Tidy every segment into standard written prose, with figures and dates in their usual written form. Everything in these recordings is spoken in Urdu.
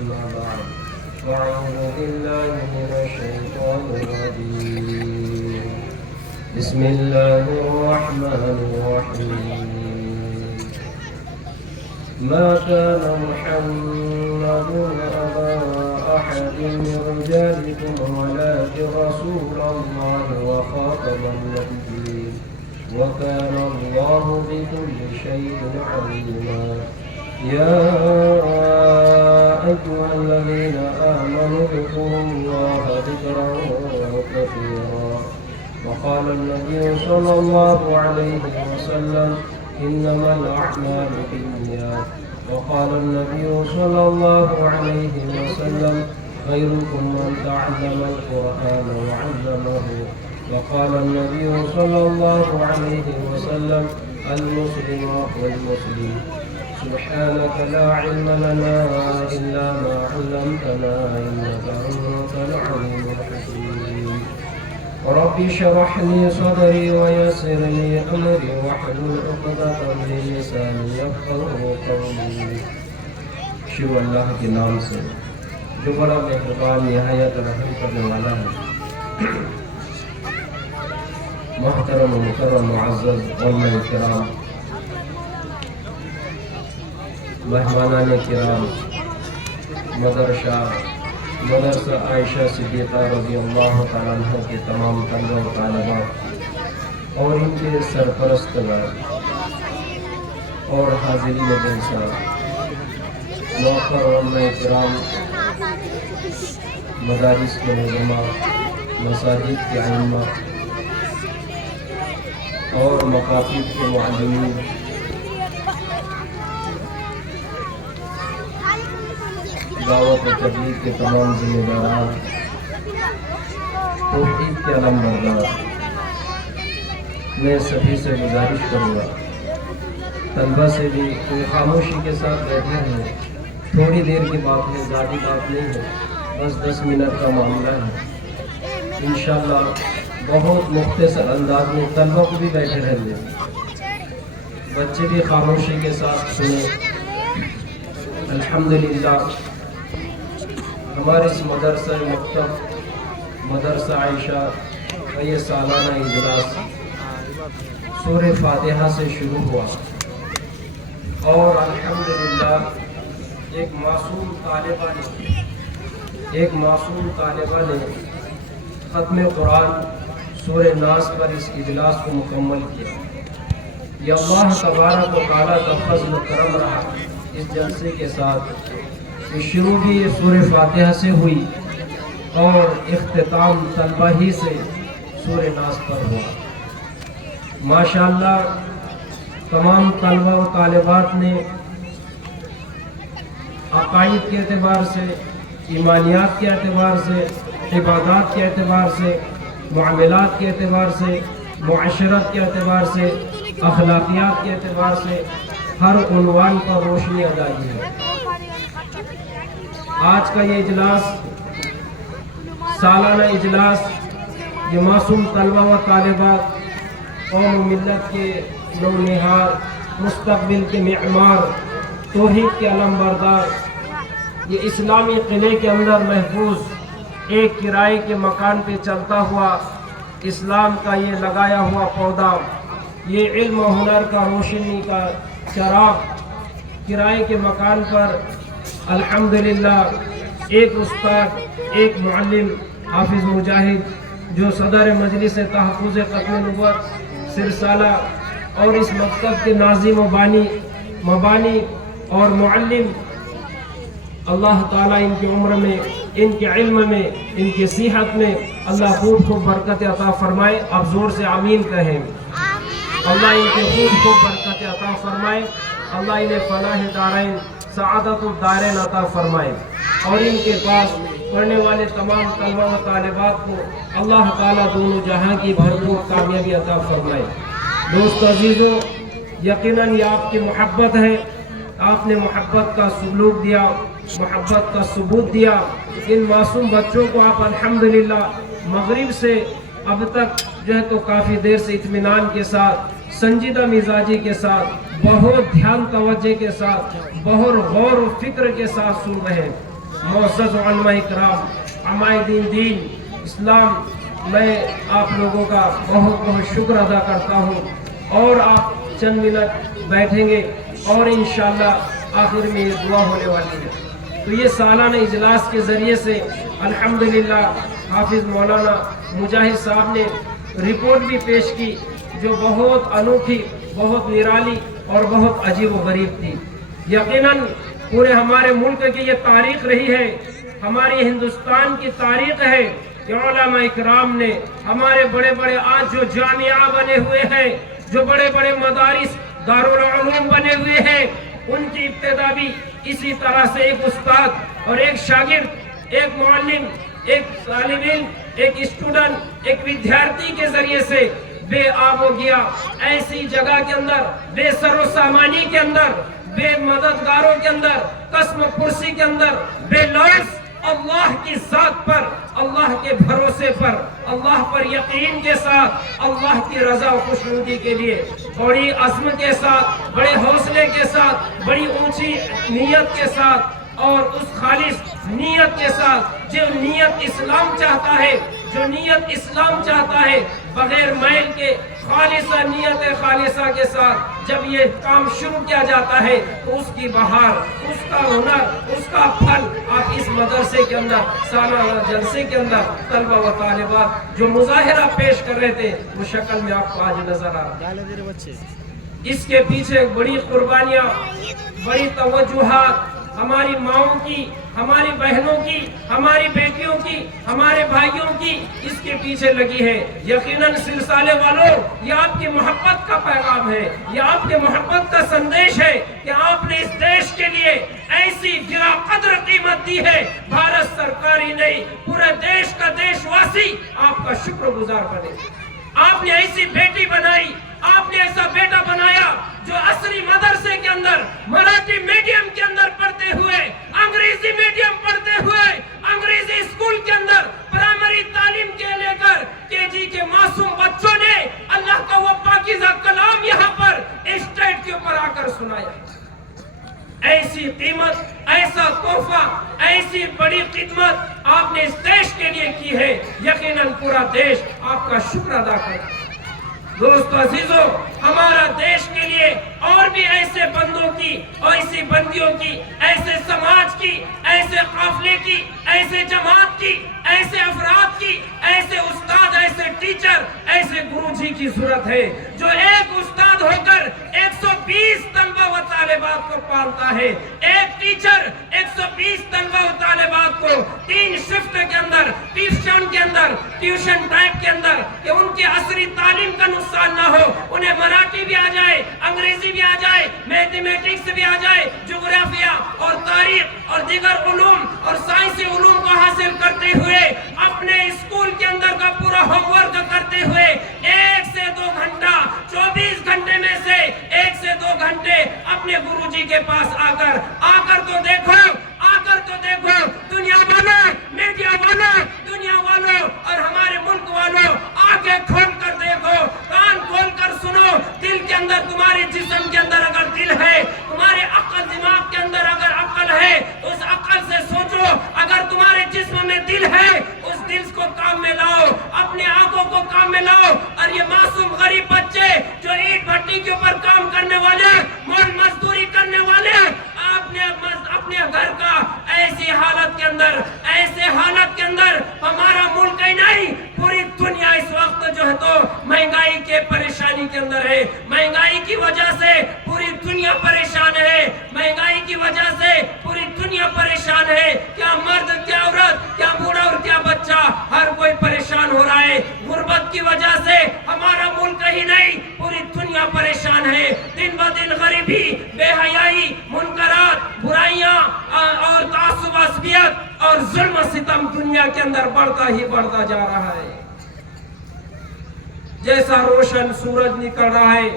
أما بعد أعوذ بالله من الشيطان الرجيم بسم الله الرحمن الرحيم ما كان محمد أبا أحد من رجالكم ولكن رسول الله وخاتم النبيين وكان الله بكل شيء عليما يا أيها الذين آمنوا اذكروا الله ذكرا كثيرا وقال النبي صلى الله عليه وسلم إنما الأعمال بالنيات وقال النبي صلى الله عليه وسلم خيركم من تعلم القرآن وعلمه وقال النبي صلى الله عليه وسلم المسلم أخو المسلم سبحانك لا علم لنا إلا ما علمتنا إنك أنت العليم الحكيم رب اشرح لي صدري ويسر لي أمري واحلل عقدة من لساني يفقهوا قولي شو اللہ کے نام سے جو بڑا مہربان نہایت رحم کرنے والا ہے محترم و مکرم معزز علماء کرام مہمانان کرام مدرسہ عائشہ صدیقہ رضی اللہ تعالیٰ عنہ کے تمام طلبہ و طالبات اور ان کے سرپرستگان اور حاضرین جلسہ موقر علماء کرام مدارس کے علماء مساجد کے ائمہ اور مکاتب کے معلمین دعوت و تبلیغ کے تمام ذمہ داران توحید کے علمبردار میں سبھی سے گزارش کروں گا طلبہ سے بھی کوئی خاموشی کے ساتھ بیٹھے ہیں تھوڑی دیر کی بات ہے زیادہ بات نہیں ہے بس 10 منٹ کا معاملہ ہے انشاءاللہ بہت مختصر انداز میں طلبہ کو بھی بیٹھے رہیں گے بچے بھی خاموشی کے ساتھ سنیں الحمدللہ ہمارے اس مدرسہ مکتب مدرسہ عائشہ کا یہ سالانہ اجلاس سورہ فاتحہ سے شروع ہوا اور الحمدللہ ایک معصوم طالبہ نے ختم قرآن سورہ ناس پر اس اجلاس کو مکمل کیا یہ اللہ تبارک و تعالیٰ کا فضل و کرم رہا اس جلسے کے ساتھ شروع بھی سورہ فاتحہ سے ہوئی اور اختتام طلبہ ہی سے سورہ ناس پر ہوا ماشاءاللہ تمام طلبہ و طالبات نے عقائد کے اعتبار سے ایمانیات کے اعتبار سے عبادات کے اعتبار سے معاملات کے اعتبار سے معاشرت کے اعتبار سے اخلاقیات کے اعتبار سے ہر عنوان پر روشنی ڈالی ہے آج کا یہ اجلاس سالانہ اجلاس یہ معصوم طلبہ و طالبات قوم و ملت کے نونہار مستقبل کے معمار توحید کے علمبردار یہ اسلامی قلعے کے اندر محفوظ ایک کرائے کے مکان پہ چلتا ہوا اسلام کا یہ لگایا ہوا پودا یہ علم و ہنر کا روشنی کا چراغ کرائے کے مکان پر الحمدللہ ایک استاد ایک معلم حافظ مجاہد جو صدر مجلس تحفظ ختم نبوت سرسالہ اور اس مکتب کے ناظم و مبانی اور معلم اللہ تعالیٰ ان کی عمر میں ان کے علم میں ان کی صحت میں اللہ خوب برکت عطا فرمائے آپ زور سے آمین کہیں اللہ ان کے خوب برکت عطا فرمائے اللہ انہیں فلاح دارین سعادت الدارین عطا فرمائے اور ان کے پاس پڑھنے والے تمام طلبہ و طالبات کو اللہ تعالیٰ دونوں جہاں کی بھرپور کامیابی عطا فرمائے دوست عزیزوں یقیناً یہ آپ کی محبت ہے آپ نے محبت کا سلوک دیا محبت کا ثبوت دیا ان معصوم بچوں کو آپ الحمدللہ مغرب سے اب تک جو ہے تو کافی دیر سے اطمینان کے ساتھ سنجیدہ مزاجی کے ساتھ بہت دھیان توجہ کے ساتھ بہت غور و فکر کے ساتھ سن رہے ہیں معزز علماء اکرام، عمائدین دین اسلام، میں آپ لوگوں کا بہت بہت شکر ادا کرتا ہوں، اور آپ چند منٹ بیٹھیں گے اور انشاءاللہ آخر میں یہ دعا ہونے والی ہے۔ تو یہ سالانہ اجلاس کے ذریعے سے الحمدللہ حافظ مولانا مجاہد صاحب نے رپورٹ بھی پیش کی جو بہت انوکھی، بہت نرالی اور بہت عجیب و غریب تھی۔ یقیناً پورے ہمارے ملک کی یہ تاریخ رہی ہے، ہماری ہندوستان کی تاریخ ہے کہ علماء اکرام نے ہمارے بڑے بڑے آج جو جامعہ بنے ہوئے ہیں، جو بڑے بڑے مدارس دارالعلوم بنے ہوئے ہیں، ان کی ابتدا بھی اسی طرح سے ایک استاد اور ایک شاگرد، ایک معلم، ایک طالب علم، ایک اسٹوڈنٹ، ایک ودیارتی کے ذریعے سے بے آب و گیا ایسی جگہ کے اندر، بے سر و سامانی کے اندر، بے مددگاروں کے اندر، قسم پرسی کے اندر، بے لوز اللہ کی ذات پر، اللہ کے بھروسے پر، اللہ پر یقین کے ساتھ، اللہ کی رضا و خوشنودی کے لیے بڑی عزم کے ساتھ، بڑے حوصلے کے ساتھ، بڑی اونچی نیت کے ساتھ، اور اس خالص نیت کے ساتھ جو نیت اسلام چاہتا ہے، جو نیت اسلام چاہتا ہے، بغیر میل کے خالصہ نیت خالصہ کے ساتھ جب یہ کام شروع کیا جاتا ہے تو اس کی بہار، اس کا ہنر، اس کا پھل آپ اس مدرسے کے اندر سالانہ جلسے کے اندر طلبہ و طالبات جو مظاہرہ پیش کر رہے تھے وہ شکل میں آپ کو آج نظر آ رہا ہے۔ اس کے پیچھے بڑی قربانیاں، بڑی توجہات ہماری ماؤں کی، ہماری بہنوں کی، ہماری بیٹیوں کی، ہمارے بھائیوں کی اس کے پیچھے لگی ہے۔ یقیناً سلسلے والوں، یہ آپ کی محبت کا پیغام ہے، یہ آپ کے محبت کا سندیش ہے کہ آپ نے اس دیش کے لیے ایسی بلا قدر قیمت دی ہے۔ بھارت سرکاری نہیں، پورے دیش کا دیش واسی آپ کا شکر گزار بنے۔ آپ نے ایسی بیٹی بنائی، آپ نے ایسا بیٹا بنایا جو عصری مدرسے کے اندر، مراٹھی میڈیم کے اندر پڑھتے ہوئے، انگریزی میڈیم پڑھتے ہوئے، انگریزی اسکول کے اندر پرائمری تعلیم کے لے کر کے جی کے معصوم بچوں نے اللہ کا وہ پاکیزہ کلام یہاں پر اسٹیج کے اوپر آ کر سنایا۔ ایسی قیمت، ایسا تحفہ، ایسی بڑی خدمت آپ نے اس دیش کے لیے کی ہے، یقیناً پورا دیش آپ کا شکر ادا کرتا ہے۔ دوستو عزیزو، ہمارا دیش کے لیے اور بھی ایسے بندوں کی، ایسی بندیوں کی، ایسے سماج کی، ایسے قافلے کی، ایسے جماعت کی، ایسے افراد کی، ایسے استاد، ایسے ٹیچر، ایسے گرو جی کی ضرورت ہے جو ایک استاد ہو کر 120 طلبہ و طالبات کو پالتا ہے، ایک ٹیچر 120 طلبہ و طالبات کو 3 شفٹ کے اندر، ٹیوشن ٹائپ کے اندر، کہ ان کی عصری تعلیم کا نقصان نہ ہو، انہیں مراٹھی بھی آ جائے، انگریزی بھی آ جائے، میتھمیٹکس بھی آ جائے، جغرافیہ اور تاریخ اور دیگر علوم اور سائنسی علوم کو حاصل کرتے ہوئے اپنے اسکول کے اندر کا پورا ہوم ورک کرتے ہوئے 1 سے 2 گھنٹہ 24 گھنٹے میں سے 1 سے 2 گھنٹے اپنے گرو جی کے پاس آ کر تو دیکھو دنیا والوں، میڈیا والوں، دنیا والوں اور ہمارے ملک والوں، آنکھیں کھول کر دیکھو، کان کھول کر سنو، دل کے اندر، تمہارے جسم کے اندر اگر دل ہے، تمہارے عقل دماغ کے اندر اگر عقل ہے، اس عقل سے سوچو، اگر تمہارے جسم میں دل ہے، اس دل کو کام میں لاؤ، اپنے آنکھوں کو کام میں لاؤ، اور یہ معصوم غریب بچے جو اینٹ بھٹی کے اوپر کام کرنے والے، مول مزدوری کرنے والے، اپنے گھر کا ایسی حالت کے اندر ہمارا ملک ہی نہیں، پوری دنیا اس وقت جو ہے تو مہنگائی کے پریشانی کے اندر ہے۔ مہنگائی کی وجہ سے پوری دنیا پریشان ہے، مہنگائی کی وجہ سے پوری دنیا پریشان ہے، کیا مرد، کیا عورت، کیا بوڑھا اور کیا بچہ، ہر کوئی پریشان ہو رہا ہے۔ غربت کی وجہ سے ہمارا ملک ہی نہیں، پوری دنیا پریشان ہے۔ دن بدن غریبی، بے حیائی، منکرات، برائیاں اور تعصب، عصبیت اور ظلم و ستم دنیا کے اندر بڑھتا ہی بڑھتا جا رہا ہے۔ جیسا روشن سورج نکل رہا ہے،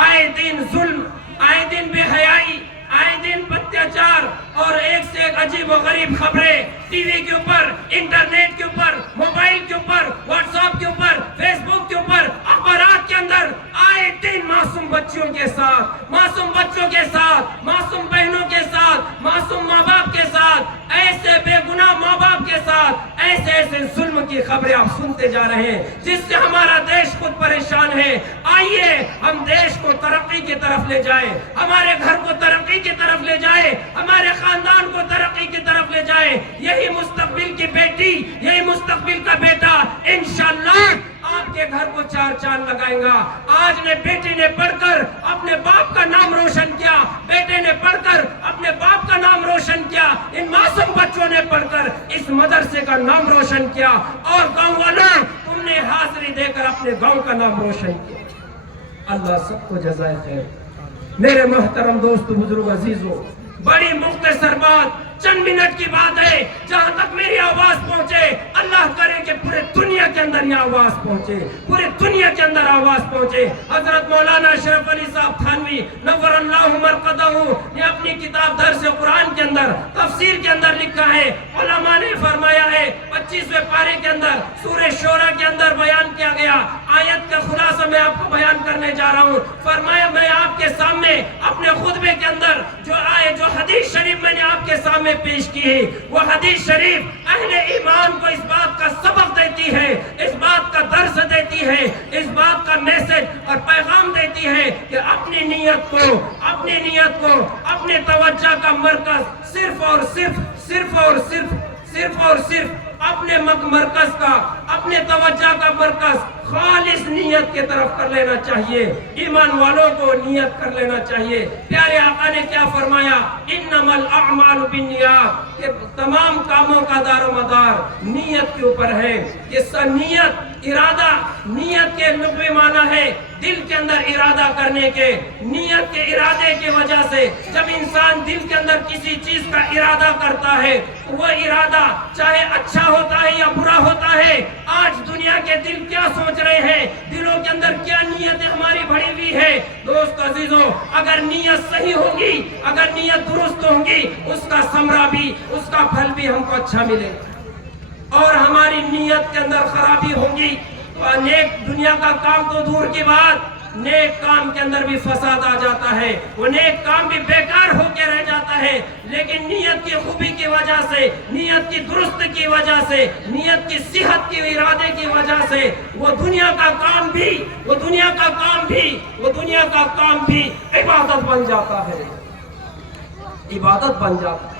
آئے دن ظلم، آئے دن بے حیائی، آئے دن اتیاچار اور ایک سے ایک عجیب و غریب خبریں ٹی وی کے اوپر، انٹرنیٹ کے اوپر، موبائل کے اوپر، واٹس ایپ کے اوپر، فیس بک کے اوپر، اخبارات کے اندر آئے دن معصوم بچوں کے ساتھ، معصوم بچوں کے ساتھ، معصوم بہنوں کے ساتھ، معصوم ماں باپ کے ساتھ ایسے ظلم کی خبریں آپ سنتے جا رہے ہیں، جس سے ہمارا دیش خود پریشان ہے۔ آئیے ہم دیش کو ترقی کی طرف لے جائیں، ہمارے گھر کو ترقی کی طرف لے جائیں، ہمارے خاندان کو ترقی کی طرف لے جائیں۔ یہی مستقبل کی بیٹی، یہی مستقبل کا بیٹا انشاءاللہ آپ کے گھر کو چار چاند لگائیں گا۔ آج نے بیٹی نے پڑھ کر اپنے باپ کا نام روشن کیا، بیٹے نے پڑھ کر اپنے باپ کا نام روشن کیا، ان معصوم بچوں نے پڑھ کر اس مدرسے کا نام روشن کیا، اور گاؤں والوں تم نے حاضری دے کر اپنے گاؤں کا نام روشن کیا۔ اللہ سب کو جزائے خیر۔ میرے محترم دوست بزرگ عزیزوں، بڑی مختصر بات، چند منٹ کی بات ہے، جہاں تک میری آواز پہنچے اللہ کرے کہ پورے دنیا کے اندر یہ آواز پہنچے، پورے دنیا کے اندر آواز پہنچے۔ حضرت مولانا اشرف علی صاحب تھانوی نور اللہ مرقدہ نے اپنی کتاب درس قرآن کے اندر تفسیر کے اندر لکھا ہے، علماء نے فرمایا ہے 25ویں پارے کے اندر سورہ شورى کے اندر بیان کیا گیا، آیت کا خلاصہ میں آپ کو بیان کرنے جا رہا ہوں۔ فرمایا میں آپ کے سامنے اپنے خطبے کے اندر جو حدیث شریف میں نے آپ کے سامنے پیش کی ہے، وہ حدیث شریف اہل ایمان کو اس بات کا سبق دیتی ہے، اس بات کا درس دیتی ہے، اس بات کا میسج اور پیغام دیتی ہے کہ اپنی نیت کو اپنے توجہ کا مرکز صرف اور صرف اپنے مرکز کا، اپنے توجہ کا مرکز خالص نیت کے طرف کر لینا چاہیے، ایمان والوں کو نیت کر لینا چاہیے۔ پیارے آقا نے کیا فرمایا؟ انما الاعمال بالنیات، کہ تمام کاموں کا دار و مدار نیت کے اوپر ہے۔ یہ نیت، ارادہ، نیت کے لغوی معنی ہے دل کے اندر ارادہ کرنے کے، نیت کے ارادے کی وجہ سے جب انسان دل کے اندر کسی چیز کا ارادہ کرتا ہے، وہ ارادہ چاہے اچھا ہوتا ہے یا برا ہوتا ہے۔ آج دنیا کے دل کیا سوچ رہے ہیں، دلوں کے اندر کیا نیتیں ہماری بڑھی ہوئی ہے۔ دوست عزیزوں، اگر نیت صحیح ہوگی، اگر نیت درست ہوگی، اس کا ثمرہ بھی، اس کا پھل بھی ہم کو اچھا ملے گا۔ اور ہماری نیت کے اندر خرابی ہوگی تو نیک دنیا کا کام تو دور کی بات، نیک کام کے اندر بھی فساد آ جاتا ہے، وہ نیک کام بھی بیکار ہو کے رہ جاتا ہے۔ لیکن نیت کی خوبی کی وجہ سے، نیت کی درست کی وجہ سے، نیت کی صحت کی ارادے کی وجہ سے وہ دنیا کا کام بھی عبادت بن جاتا ہے، عبادت بن جاتا ہے۔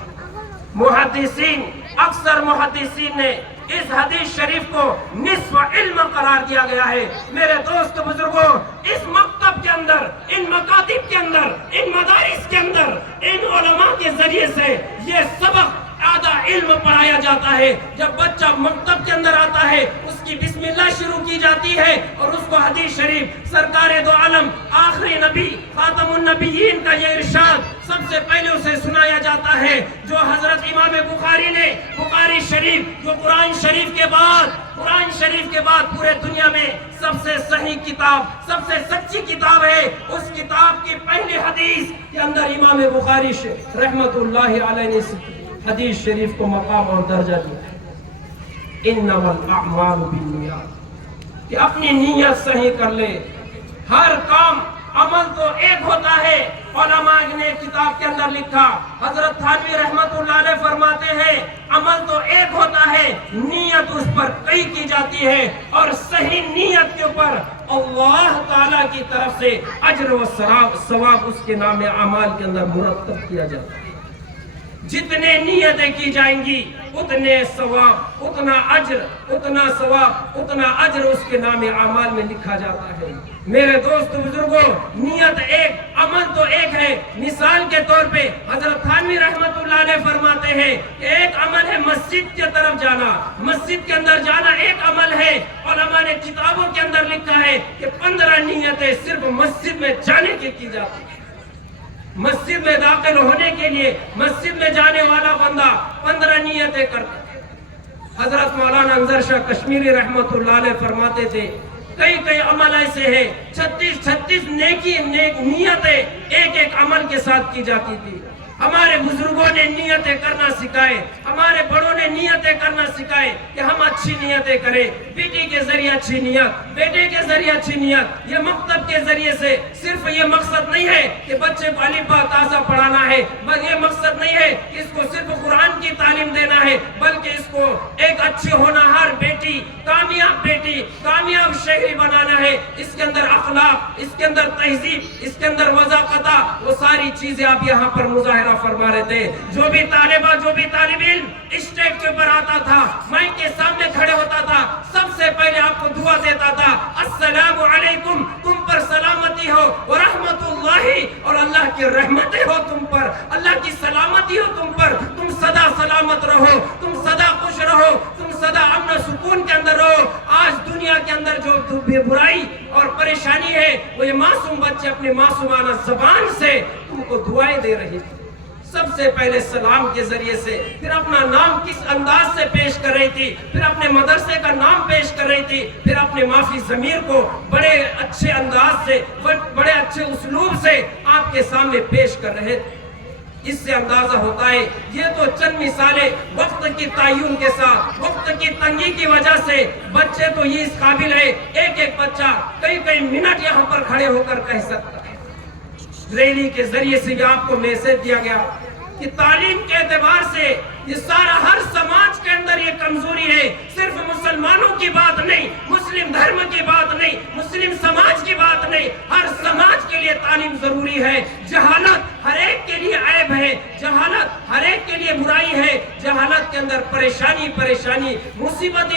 محدثین، اکثر محدثین نے اس حدیث شریف کو نصف علم قرار دیا گیا ہے۔ میرے دوست بزرگوں، اس مکتب کے اندر، ان مکاتب کے اندر، ان مدارس کے اندر، ان علماء کے ذریعے سے یہ سبق آدھا علم پڑھایا جاتا ہے۔ جب بچہ مکتب کے اندر آتا ہے، اس کی بسم اللہ شروع کی جاتی ہے اور اس کو حدیث شریف سرکار دو عالم آخری نبی خاتم النبیین کا یہ ارشاد سب سے پہلے اسے سنایا جاتا ہے، جو حضرت امام بخاری نے بخاری شریف، جو قرآن شریف کے بعد پورے دنیا میں سب سے صحیح کتاب، سب سے سچی کتاب ہے، اس کتاب کی پہلی حدیث کے اندر امام بخاری رحمت اللہ علیہ نے حدیث شریف کو مقام اور درجہ دیا، انما الاعمال بالنیات، کہ اپنی نیت صحیح کر لے۔ ہر کام، عمل تو ایک ہوتا ہے، علماء نے کتاب کے اندر لکھا، حضرت تھانوی رحمت اللہ علیہ فرماتے ہیں عمل تو ایک ہوتا ہے، نیت اس پر کئی کی جاتی ہے، اور صحیح نیت کے اوپر اللہ تعالیٰ کی طرف سے اجر و ثواب اس کے نام اعمال کے اندر مرتب کیا جاتا ہے۔ جتنے نیتیں کی جائیں گی اتنے ثواب، اتنا اجر اس کے نام اعمال میں لکھا جاتا ہے۔ میرے دوست بزرگوں، نیت ایک، عمل تو ایک ہے۔ مثال کے طور پہ حضرت تھانوی رحمت اللہ علیہ فرماتے ہیں کہ ایک عمل ہے مسجد کی طرف جانا، مسجد کے اندر جانا ایک عمل ہے۔ علماء نے کتابوں کے اندر لکھا ہے کہ 15 نیتیں صرف مسجد میں جانے کی جاتی ہیں۔ مسجد میں داخل ہونے کے لیے مسجد میں جانے والا بندہ 15 نیتیں کرتا ہے۔ حضرت مولانا انظر شاہ کشمیری رحمت اللہ علیہ فرماتے تھے کئی عمل ایسے ہیں 36 نیتیں ایک عمل کے ساتھ کی جاتی تھی۔ ہمارے بزرگوں نے نیتیں کرنا سکھائے، ہمارے بڑوں نے نیتیں کرنا سکھائے کہ ہم اچھی نیتیں کریں، بیٹی کے ذریعے اچھی نیت، بیٹے کے ذریعے اچھی نیت۔ یہ مکتب کے ذریعے سے صرف یہ مقصد نہیں ہے کہ بچے کو الف با تازہ پڑھانا ہے، بس یہ مقصد نہیں ہے کہ اس کو صرف قرآن کی تعلیم دینا ہے، بلکہ اس کو ایک اچھی ہونہار بیٹی، کامیاب شہری بنانا ہے۔ اس کے اندر اخلاق، اس کے اندر تہذیب، اس کے اندر وضاقتہ، وہ ساری چیزیں آپ یہاں پر مظاہرہ فرما رہے تھے۔ جو بھی طالبہ، جو بھی طالب علم اسٹیج کے اوپر آتا تھا، مائک کے سامنے کھڑے ہوتا تھا، سب سے پہلے آپ کو دعا دیتا تھا، السلام علیکم، تم پر سلامتی ہو، ورحمت اللہ، اور اللہ کی رحمتیں ہو تم پر، اللہ کی سلامتی ہو تم پر، تم سدا سلامت رہو، تم سدا خوش رہو، تم سدا امن و سکون کے اندر رہو۔ آج دنیا کے اندر جو برائی اور پریشانی ہے، وہ یہ معصوم بچے اپنی معصومانہ زبان سے تم کو دعائیں دے رہی تھی۔ سب سے پہلے سلام کے ذریعے سے، پھر اپنا نام کس انداز سے پیش کر رہی تھی، پھر اپنے مدرسے کا نام پیش کر رہی تھی، پھر اپنے معافی ضمیر کو بڑے اچھے انداز سے، بڑے اچھے اسلوب سے آپ کے سامنے پیش کر رہے تھے۔ اس سے اندازہ ہوتا ہے یہ تو چند مثالیں وقت کی تعین کے ساتھ، وقت کی تنگی کی وجہ سے بچے تو یہ اس قابل ہے، ایک بچہ کئی منٹ یہاں پر کھڑے ہو کر کہہ سکتا ہے۔ ریلی کے ذریعے سے بھی آپ کو میسج دیا گیا کہ تعلیم کے اعتبار سے یہ سارا ہر سماج کے اندر یہ کمزوری ہے، صرف مسلمانوں کی بات نہیں، مسلم دھرم کی بات نہیں، مسلم سماج کی بات نہیں، ہر سماج کے لیے تعلیم ضروری ہے۔ جہالت ہر ایک کے لیے عیب ہے، جہالت ہر ایک کے لیے برائی ہے، جہالت کے اندر پریشانی، مصیبت،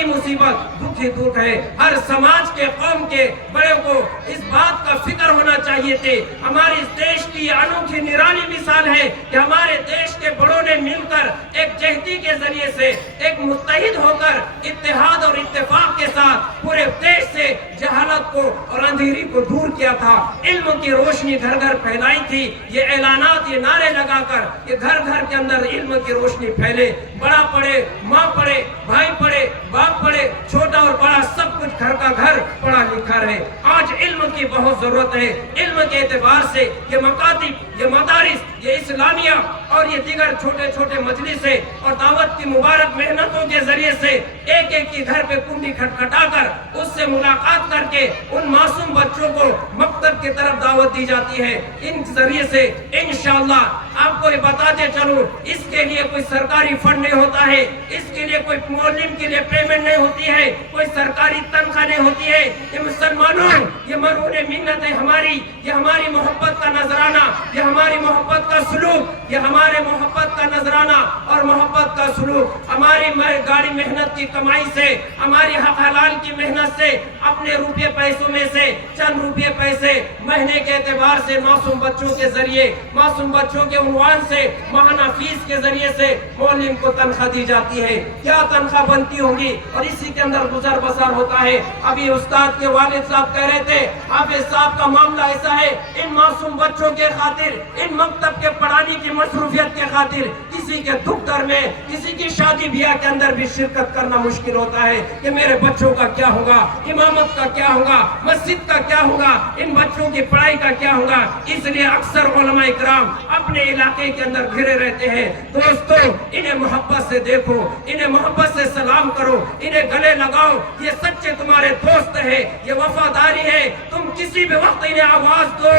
دکھ ہے۔ ہر سماج کے، قوم کے بڑے کو اس بات کا فکر ہونا چاہیے تھے۔ ہمارے اس دیش کی انوکھی نرالی مثال ہے کہ ہمارے دیش کے بڑوں نے مل کر ایک جہتی کے ذریعے سے، ایک متحد ہو کر، اتحاد اور اتفاق کے ساتھ پورے دیش سے جہالت کو اور اندھیری کو دور کیا تھا، علم کی روشنی گھر گھر پھیلائی تھی۔ یہ اعلانات، یہ نعرے لگا کر کہ گھر گھر کے اندر علم کی روشنی پھیلے، بڑا پڑھے، ماں پڑھے، بھائی پڑھے، باپ پڑھے، چھوٹا اور بڑا سب کچھ گھر کا گھر پڑھا لکھا رہے۔ آج علم کی بہت ضرورت ہے۔ علم کے اعتبار سے یہ مکاتب، یہ مدارس، یہ اسلامیہ اور یہ دیگر چھوٹے مجلسیں اور دعوت کی مبارک محنتوں کے ذریعے سے ایک کی گھر پہ کنڈی کھٹکھٹا کر اس سے ملاقات کر کے ان معصوم بچوں کو مکتب کی طرف دعوت دی جاتی ہے۔ ان ذریعے سے انشاءاللہ آپ کو یہ بتاتے چلوں، اس کے لیے کوئی سرکاری فنڈ نہیں ہوتا ہے، اس کے لیے کوئی معلم کے لیے پیمنٹ نہیں ہوتی ہے، کوئی سرکاری تنخواہ نہیں ہوتی ہے۔ یہ مسلمانوں، یہ مرہون منت ہے ہماری، یہ ہماری محبت کا نذرانہ، یہ ہماری محبت کا سلوک، یہ ہمارے محبت کا نذرانہ اور محبت کا سلوک، ہماری گاڑی محنت کی کمائی سے، ہماری حق حلال کی محنت سے، اپنے روپے پیسوں میں سے چند روپے پیسے مہینے کے اعتبار سے معصوم بچوں کے ذریعے، معصوم بچوں کے عنوان سے ماہانہ فیس کے ذریعے سے معلم کو تنخواہ دی جاتی ہے۔ کیا تنخواہ بنتی ہوگی اور اسی کے اندر گزر بسر ہوتا ہے۔ ابھی استاد کے والد صاحب کہہ رہے تھے، حافظ صاحب کا معاملہ ایسا ہے، ان معصوم بچوں کے خاطر، ان مکتب کے پڑھانے کی مصروفیت کے خاطر کسی کے دکھ در میں، کسی کی شادی بیاہ کے اندر بھی شرکت کرنا مشکل ہوتا ہے کہ میرے بچوں کا کیا ہوگا، امامت کا کیا ہوگا، مسجد کا کیا ہوگا، ان بچوں کی پڑھائی کا کیا ہوگا۔ اس لیے اکثر علماء اکرام اپنے علاقے کے اندر گھرے رہتے ہیں۔ دوستو، انہیں محبت سے دیکھو، انہیں محبت سے سلام کرو، انہیں گلے لگاؤ، یہ سچے تمہارے دوست ہیں، یہ وفاداری ہے، تم کسی بھی وقت انہیں آواز دو۔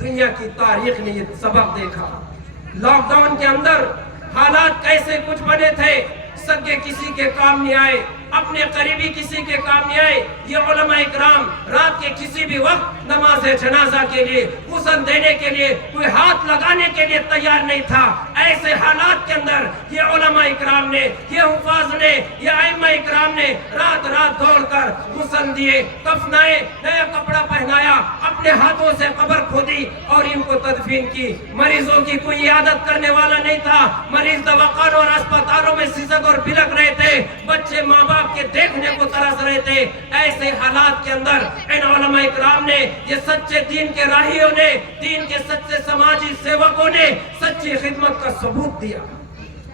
دنیا کی تاریخ نے یہ سبق دیکھا، لاک ڈاؤن کے اندر حالات کیسے کچھ بنے تھے، سگے کسی کے کام نہیں آئے، اپنے قریبی کسی کے کام نہیں آئے۔ یہ علماء اکرام رات کے کسی بھی وقت نماز جنازہ کے لیے، غسل دینے کے لیے، کوئی ہاتھ لگانے کے لیے تیار نہیں تھا۔ ایسے حالات کے اندر یہ علماء اکرام نے، یہ حفاظ نے، یہ ائمہ اکرام نے رات دوڑ کر غسل دیے، کفنائے، نیا کپڑا پہنایا، اپنے ہاتھوں سے قبر کھودی اور ان کو تدفین کی۔ مریضوں کی کوئی عیادت کرنے والا نہیں تھا، مریض دواخانوں اور اسپتالوں میں سسک اور بلک رہے تھے، بچے ماں باپ کے دیکھنے کو ترس رہے تھے۔ ایسے حالات کے اندر ان علماء اکرام نے، یہ سچے دین کے راہیوں نے، دین کے سچے سماجی سیوکوں نے سچی خدمت کا ثبوت دیا۔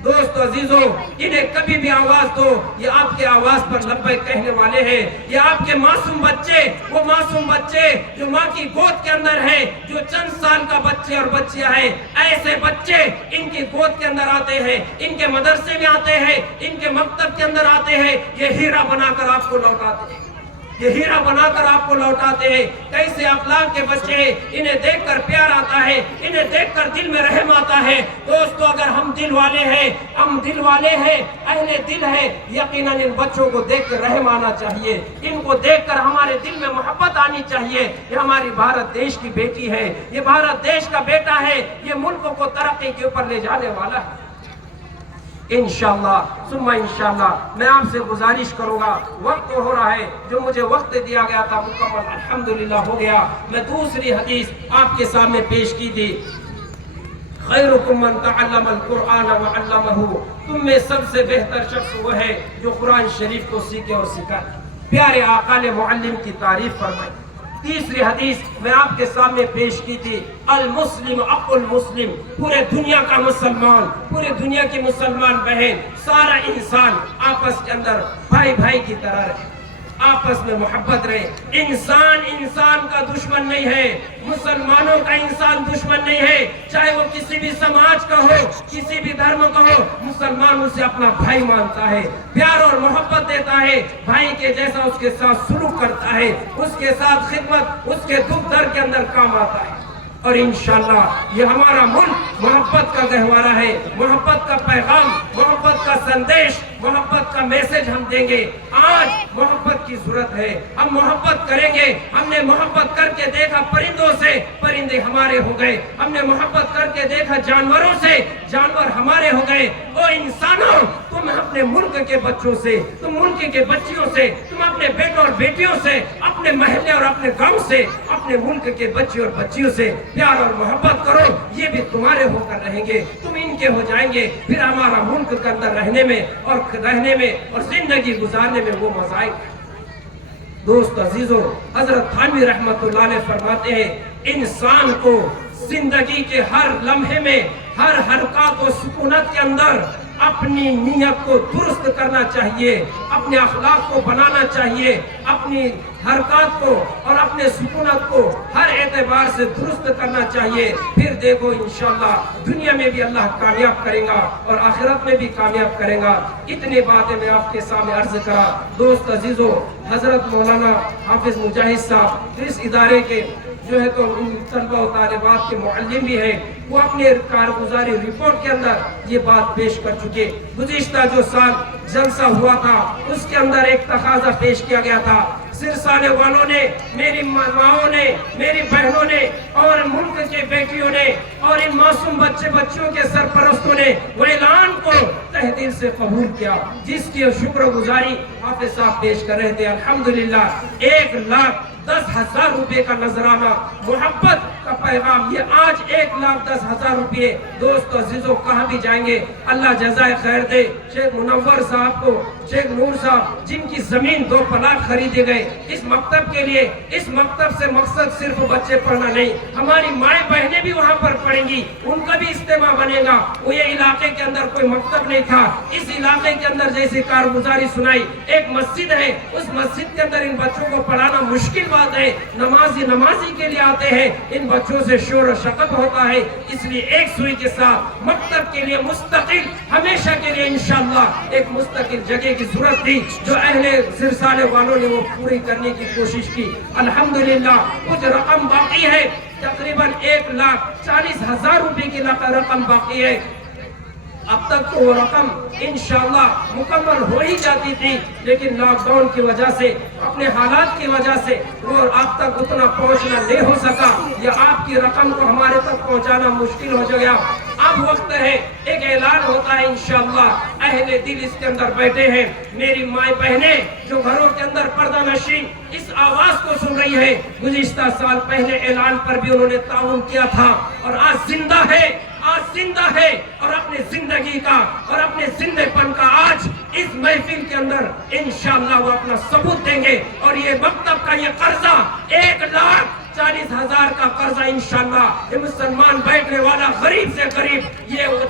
دوست عزیزوں، انہیں کبھی بھی آواز دو، یہ آپ کے آواز پر لبیک کہنے والے ہیں۔ یہ آپ کے معصوم بچے، وہ معصوم بچے جو ماں کی گود کے اندر ہیں، جو چند سال کا بچے اور بچیاں ہیں، ایسے بچے ان کی گود کے اندر آتے ہیں، ان کے مدرسے میں آتے ہیں، ان کے مکتب کے اندر آتے ہیں، یہ ہیرا بنا کر آپ کو لوٹاتے ہیں، یہ ہیرا بنا کر آپ کو لوٹاتے ہیں۔ کیسے اخلاق کے بچے ہیں، انہیں دیکھ کر پیار آتا ہے، انہیں دیکھ کر دل میں رحم آتا ہے۔ دوستو، اگر ہم دل والے ہیں، ہم دل والے ہیں، اہل دل ہیں، یقیناً ان بچوں کو دیکھ کر رحم آنا چاہیے، ان کو دیکھ کر ہمارے دل میں محبت آنی چاہیے۔ یہ ہماری بھارت دیش کی بیٹی ہے، یہ بھارت دیش کا بیٹا ہے، یہ ملک کو ترقی کے اوپر لے جانے والا ہے۔ انشاءاللہ ثم انشاءاللہ میں آپ سے گزارش کروں گا، وقت ہو رہا ہے، جو مجھے وقت دیا گیا تھا مکمل الحمدللہ ہو گیا۔ میں دوسری حدیث آپ کے سامنے پیش کی تھی، خیرکم من تعلم القرآن وعلمہ، تم میں سب سے بہتر شخص وہ ہے جو قرآن شریف کو سیکھے اور سکھائے۔ پیارے آقا نے معلم کی تعریف فرمائی۔ تیسری حدیث میں آپ کے سامنے پیش کی تھی، المسلم اخو المسلم، پورے دنیا کا مسلمان، پورے دنیا کی مسلمان بہن، سارا انسان آپس کے اندر بھائی بھائی کی طرح رہے، آپس میں محبت رہے۔ انسان انسان کا دشمن نہیں ہے، مسلمانوں کا انسان دشمن نہیں ہے، چاہے وہ کسی بھی سماج کا ہو، کسی بھی دھرم کا ہو، مسلمان اسے اپنا بھائی مانتا ہے، پیار اور محبت دیتا ہے، بھائی کے جیسا اس کے ساتھ سلوک کرتا ہے، اس کے ساتھ خدمت، اس کے دکھ درد کے اندر کام آتا ہے۔ اور انشاءاللہ یہ ہمارا ملک محبت کا گہوارہ ہے، محبت کا پیغام، محبت کا سندیش، محبت کا میسج ہم دیں گے۔ آج محبت کی ضرورت ہے، ہم محبت کریں گے۔ ہم نے محبت کر کے دیکھا پرندوں سے، پرندے ہمارے ہو گئے، ہم نے محبت کر کے دیکھا جانوروں سے، جانور ہمارے ہو گئے۔ او انسانوں، تم اپنے ملک کے بچوں سے، تم ملک کے بچیوں سے، تم اپنے بیٹوں اور بیٹیوں سے، اپنے محلے اور اپنے گاؤں سے، اپنے ملک کے بچے اور بچیوں سے پیار اور محبت کرو، یہ بھی تمہارے ہو کر رہیں گے، تم ان کے ہو جائیں گے، پھر ہمارا ملک کے اندر رہنے میں اور زندگی گزارنے میں وہ مزہ آئے گا۔ دوست عزیزوں، حضرت تھانوی رحمت اللہ علیہ فرماتے ہیں، انسان کو زندگی کے ہر لمحے میں، ہر حرکات و سکونت کے اندر اپنی نیت کو درست کرنا چاہیے، اپنے اخلاق کو بنانا چاہیے، اپنی حرکات کو اور اپنے سکونت کو ہر اعتبار سے درست کرنا چاہیے۔ پھر دیکھو انشاءاللہ دنیا میں بھی اللہ کامیاب کرے گا اور آخرت میں بھی کامیاب کرے گا۔ اتنی باتیں میں آپ کے سامنے عرض کرا۔ دوست عزیزوں، حضرت مولانا حافظ مجاہد صاحب اس ادارے کے جو ہے تو طلبہ و طالبات کے معلم بھی ہیں، وہ اپنے کارگزاری رپورٹ کے اندر یہ بات پیش کر چکے۔ گزشتہ جو سال جلسہ ہوا تھا اس کے اندر ایک تقاضا پیش کیا گیا تھا، سرسانے والوں نے، میری ماؤں نے، میری بہنوں نے اور ملک کے بیٹیوں نے اور ان معصوم بچوں کے سرپرستوں نے وہ اعلان کو تہ دل سے قبول کیا، جس کی شکر گزاری حافظ صاحب پیش کر رہے تھے۔ الحمدللہ 1,10,000 روپے کا نذرانہ، محبت کا پیغام، یہ آج 1,10,000 روپے دوست عزیزوں کہاں بھی جائیں گے۔ اللہ جزائے خیر دے شیخ منور صاحب کو، شیخ نور صاحب جن کی زمین 2 پلاٹ خریدے گئے اس مکتب کے لیے۔ اس مکتب سے مقصد صرف بچے پڑھنا نہیں، ہماری مائیں بہنیں بھی وہاں پر پڑھیں گی، ان کا بھی اجتماع بنے گا۔ وہ یہ علاقے کے اندر کوئی مکتب نہیں تھا، اس علاقے کے اندر جیسے کارگزاری سنائی، ایک مسجد ہے، اس مسجد کے اندر ان بچوں کو پڑھانا مشکل بات ہے، نمازی کے لیے آتے ہیں، ان بچوں سے شور و شکب ہوتا ہے، اس لیے ایک سوئی کے ساتھ مکتب کے لیے مستقل ہمیشہ کے لیے انشاءاللہ ایک مستقل جگہ کی ضرورت تھی، جو اہل سرسالے والوں نے وہ پوری کرنے کی کوشش کی۔ الحمدللہ کچھ رقم باقی ہے، تقریباً 1,40,000 روپے کی رقم باقی ہے۔ اب تک تو وہ رقم انشاءاللہ مکمل ہو ہی جاتی تھی، لیکن لاک ڈاؤن کی وجہ سے، اپنے حالات کی وجہ سے وہ آپ تک اتنا پہنچنا نہیں ہو سکا، یا آپ کی رقم کو ہمارے تک پہنچانا مشکل ہو گیا۔ اب وقت ہے، ایک اعلان ہوتا ہے انشاءاللہ، اہل دل اس کے اندر بیٹھے ہیں، میری مائیں بہنیں جو گھروں کے اندر پردہ نشین اس آواز کو سن رہی ہے، گزشتہ سال پہلے اعلان پر بھی انہوں نے تعاون کیا تھا اور آج زندہ ہے اور اپنے زندگی کا اور اپنے زندہ پن کا آج اس محفل کے اندر انشاءاللہ وہ اپنا ثبوت دیں گے، اور یہ مکتب کا یہ قرضہ 1,40,000 کا قرضہ انشاءاللہ یہ مسلمان بیٹھنے والا غریب سے غریب یہ وہ